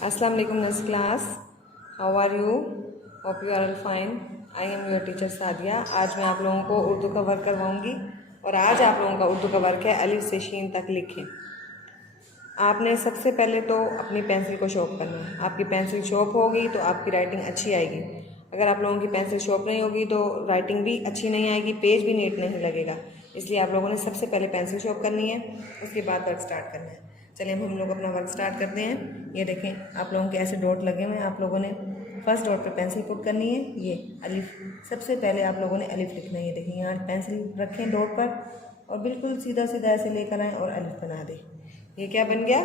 Assalamu alaikum next class. How are you? Hope you are all fine. I am your teacher Sadia. आज मैं आप लोगों को उर्दू का वर्क करवाऊंगी और आज आप लोगों का उर्दू का वर्क है अलिफ से शीन तक लिखें। आपने सबसे पहले तो अपनी पेंसिल को शॉर्प करना है। आपकी पेंसिल शॉर्प होगी तो आपकी राइटिंग अच्छी आएगी। अगर आप लोगों की पेंसिल शॉर्प नहीं होगी तो राइटिंग भी अच्छी नहीं आएगी, पेज भी नीट नहीं लगेगा। इसलिए आप लोगों ने सबसे पहले पेंसिल शॉर्प करनी है, उसके बाद वर्क स्टार्ट करना है। चलिए हम लोग अपना वर्क स्टार्ट करते हैं। ये देखें आप लोगों के ऐसे डॉट लगे हुए हैं। आप लोगों ने फर्स्ट डॉट पे पेंसिल पुट करनी है, ये अलिफ। सबसे पहले आप लोगों ने अलिफ लिखना है। ये देखें यहाँ पेंसिल रखें डॉट पर और बिल्कुल सीधा सीधा ऐसे लेकर आएँ और अलिफ बना दें। ये क्या बन गया?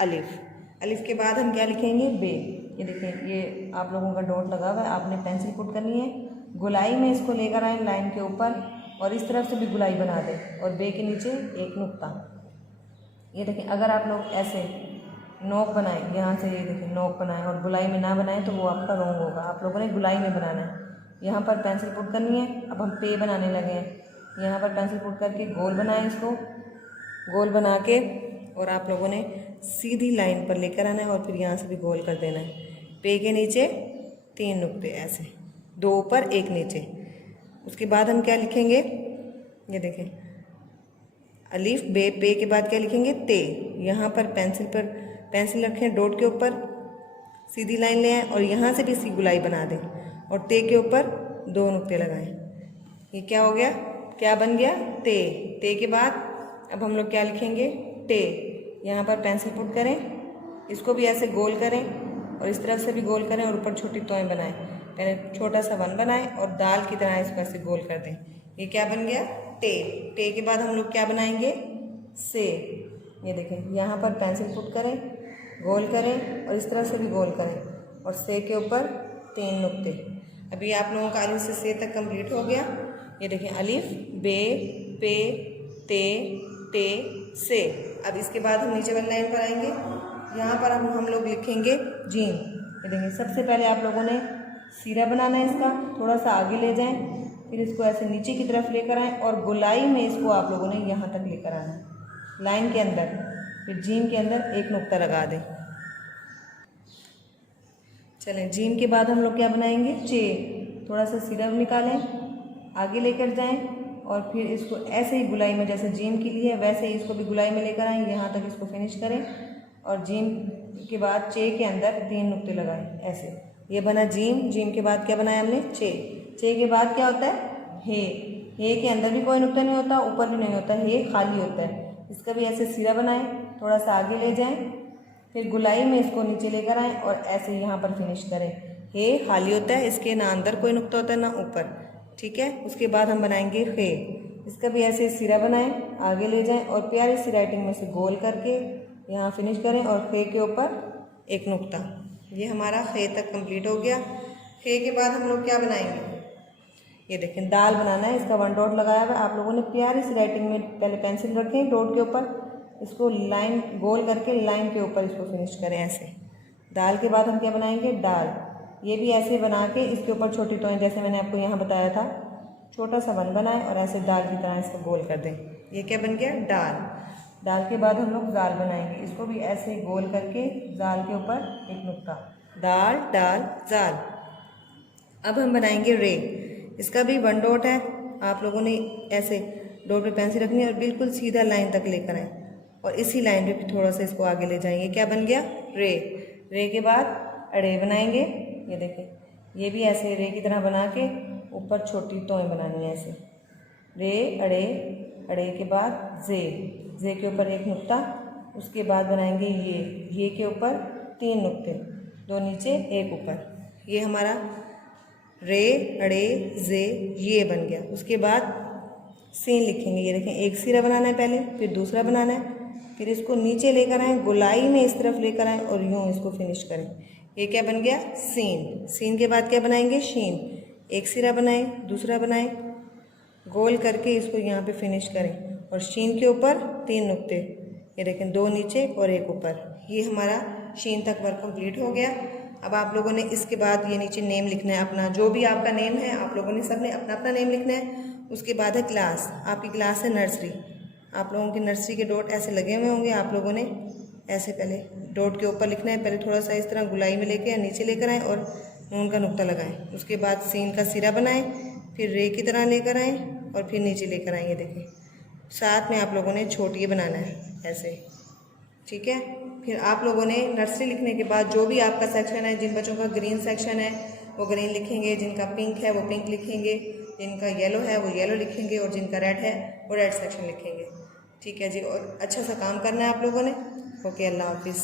अलिफ। अलिफ के बाद हम क्या लिखेंगे? बे। ये देखें ये आप लोगों का डॉट लगा हुआ है, आपने पेंसिल पुट करनी है, गोलाई में इसको लेकर आए लाइन के ऊपर और इस तरफ से भी गोलाई बना दें और बे के नीचे एक नुक्ता। ये देखें अगर आप लोग ऐसे नोक बनाएं, यहाँ से ये देखें नोक बनाएं और गुलाई में ना बनाएं तो वो आपका रॉन्ग होगा। आप लोगों ने गुलाई में बनाना है। यहाँ पर पेंसिल पुट करनी है। अब हम पे बनाने लगे हैं। यहाँ पर पेंसिल पुट करके गोल बनाएं, इसको गोल बना के और आप लोगों ने सीधी लाइन पर लेकर आना है और फिर यहाँ से भी गोल कर देना है। पे के नीचे 3 नुक्ते ऐसे, 2 ऊपर 1 नीचे। उसके बाद हम क्या लिखेंगे? ये देखें अलिफ बे। पे के बाद क्या लिखेंगे? ते। यहाँ पर पेंसिल रखें डॉट के ऊपर, सीधी लाइन ले आएँ और यहाँ से भी सी गुलाई बना दें और ते के ऊपर 2 नुक्ते लगाएं। ये क्या हो गया? क्या बन गया? ते। ते के बाद अब हम लोग क्या लिखेंगे? टे। यहाँ पर पेंसिल पुट करें, इसको भी ऐसे गोल करें और इस तरफ से भी गोल करें और ऊपर छोटी तोएं बनाएं। पहले छोटा सा वन बनाएं और दाल की तरह इसको ऐसे गोल कर दें। ये क्या बन गया? टे। टे के बाद हम लोग क्या बनाएंगे? से। ये देखें यहाँ पर पेंसिल पुट करें, गोल करें और इस तरह से भी गोल करें और से के ऊपर 3 नुक्ते। अभी आप लोगों का अलिफ से तक कंप्लीट हो गया। ये देखें अलिफ बे पे ते टे से। अब इसके बाद हम नीचे वाली लाइन पर आएंगे। यहाँ पर हम लोग लिखेंगे जीम। ये देखें सबसे पहले आप लोगों ने सीरा बनाना है, इसका थोड़ा सा आगे ले जाएं, फिर इसको ऐसे नीचे की तरफ लेकर आएँ और गोलाई में इसको आप लोगों ने यहाँ तक लेकर आना है लाइन के अंदर। फिर जीम के अंदर 1 नुक्ता लगा दें। चलें जीम के बाद हम लोग क्या बनाएंगे? चे। थोड़ा सा सीरा निकालें, आगे लेकर जाएं और फिर इसको ऐसे ही गुलाई में, जैसे जीम के लिए वैसे ही इसको भी गुलाई में लेकर आएँ, यहाँ तक इसको फिनिश करें और जीम के बाद चे के अंदर 3 नुक्ते लगाएं ऐसे। ये बना जीम। जीम के बाद क्या बनाया हमने? चे। चे के बाद क्या होता है? हे। हे के अंदर भी कोई नुक्ता नहीं होता, ऊपर भी नहीं होता, हे खाली होता है। इसका भी ऐसे सिरा बनाएं, थोड़ा सा आगे ले जाएं, फिर गुलाई में इसको नीचे लेकर आएं और ऐसे यहाँ पर फिनिश करें। हे खाली होता है, इसके ना अंदर कोई नुक्ता होता है ना ऊपर, ठीक है। उसके बाद हम बनाएंगे खे। इसका भी ऐसे सिरा बनाएं, आगे ले जाएं और प्यारी सी राइटिंग में से गोल करके यहाँ फिनिश करें और खे के ऊपर 1 नुक्ता। ये हमारा खे तक कंप्लीट हो गया। खे के बाद हम लोग क्या बनाएंगे? ये देखें दाल बनाना है, इसका 1 डॉट लगाया हुआ है। आप लोगों ने प्यारी सी राइटिंग में पहले पेंसिल रखें डॉट के ऊपर, इसको लाइन गोल करके लाइन के ऊपर इसको फिनिश करें ऐसे। दाल के बाद हम क्या बनाएंगे? दाल। ये भी ऐसे बना के इसके ऊपर छोटी तोएं, जैसे मैंने आपको यहाँ बताया था, छोटा सा वन बनाएं और ऐसे दाल की तरह इसको गोल कर दें। ये क्या बन गया? दाल। दाल के बाद हम लोग जाल बनाएंगे, इसको भी ऐसे गोल करके जाल के ऊपर 1 नुक्ता। दाल दाल जाल। अब हम बनाएंगे रे। इसका भी 1 डॉट है। आप लोगों ने ऐसे डॉट पे पेंसिल रखनी है और बिल्कुल सीधा लाइन तक लेकर आए और इसी लाइन पे थोड़ा सा इसको आगे ले जाएंगे। क्या बन गया? रे। रे के बाद अड़े बनाएंगे। ये देखें ये भी ऐसे रे की तरह बना के ऊपर छोटी तोएं बनानी है ऐसे। रे अड़े। अड़े के बाद जे। जे के ऊपर 1 नुक्ता। उसके बाद बनाएंगे ये के ऊपर 3 नुक्ते, 2 नीचे 1 ऊपर। ये हमारा रे अड़े जे ये बन गया। उसके बाद सीन लिखेंगे। ये देखें एक सिरा बनाना है पहले, फिर दूसरा बनाना है, फिर इसको नीचे लेकर आएँ, गोलाई में इस तरफ लेकर आएँ और यूँ इसको फिनिश करें। ये क्या बन गया? सीन। सीन के बाद क्या बनाएंगे? शीन। एक सिरा बनाएं, दूसरा बनाएं, गोल करके इसको यहाँ पे फिनिश करें और शीन के ऊपर 3 नुक्ते। ये देखें 2 नीचे और 1 ऊपर। ये हमारा शीन तक वर्क कंप्लीट हो गया। अब आप लोगों ने इसके बाद ये नीचे नेम लिखना है अपना, जो भी आपका नेम है आप लोगों ने सब ने अपना अपना नेम लिखना है। उसके बाद है क्लास। आपकी क्लास है नर्सरी। आप लोगों की नर्सरी के डॉट ऐसे लगे हुए होंगे, आप लोगों ने ऐसे पहले डॉट के ऊपर लिखना है, पहले थोड़ा सा इस तरह गुलाई में लेके नीचे लेकर आएँ और नून का नुक्ता लगाएं। उसके बाद सीन का सिरा बनाएं, फिर रे की तरह लेकर आएँ और फिर नीचे लेकर आएँ। ये देखें, साथ में आप लोगों ने छोटी बनाना है ऐसे, ठीक है। फिर आप लोगों ने नर्सरी लिखने के बाद जो भी आपका सेक्शन है, जिन बच्चों का ग्रीन सेक्शन है वो ग्रीन लिखेंगे, जिनका पिंक है वो पिंक लिखेंगे, जिनका येलो है वो येलो लिखेंगे और जिनका रेड है वो रेड सेक्शन लिखेंगे, ठीक है जी। और अच्छा सा काम करना है आप लोगों ने। ओके, अल्लाह हाफिज़।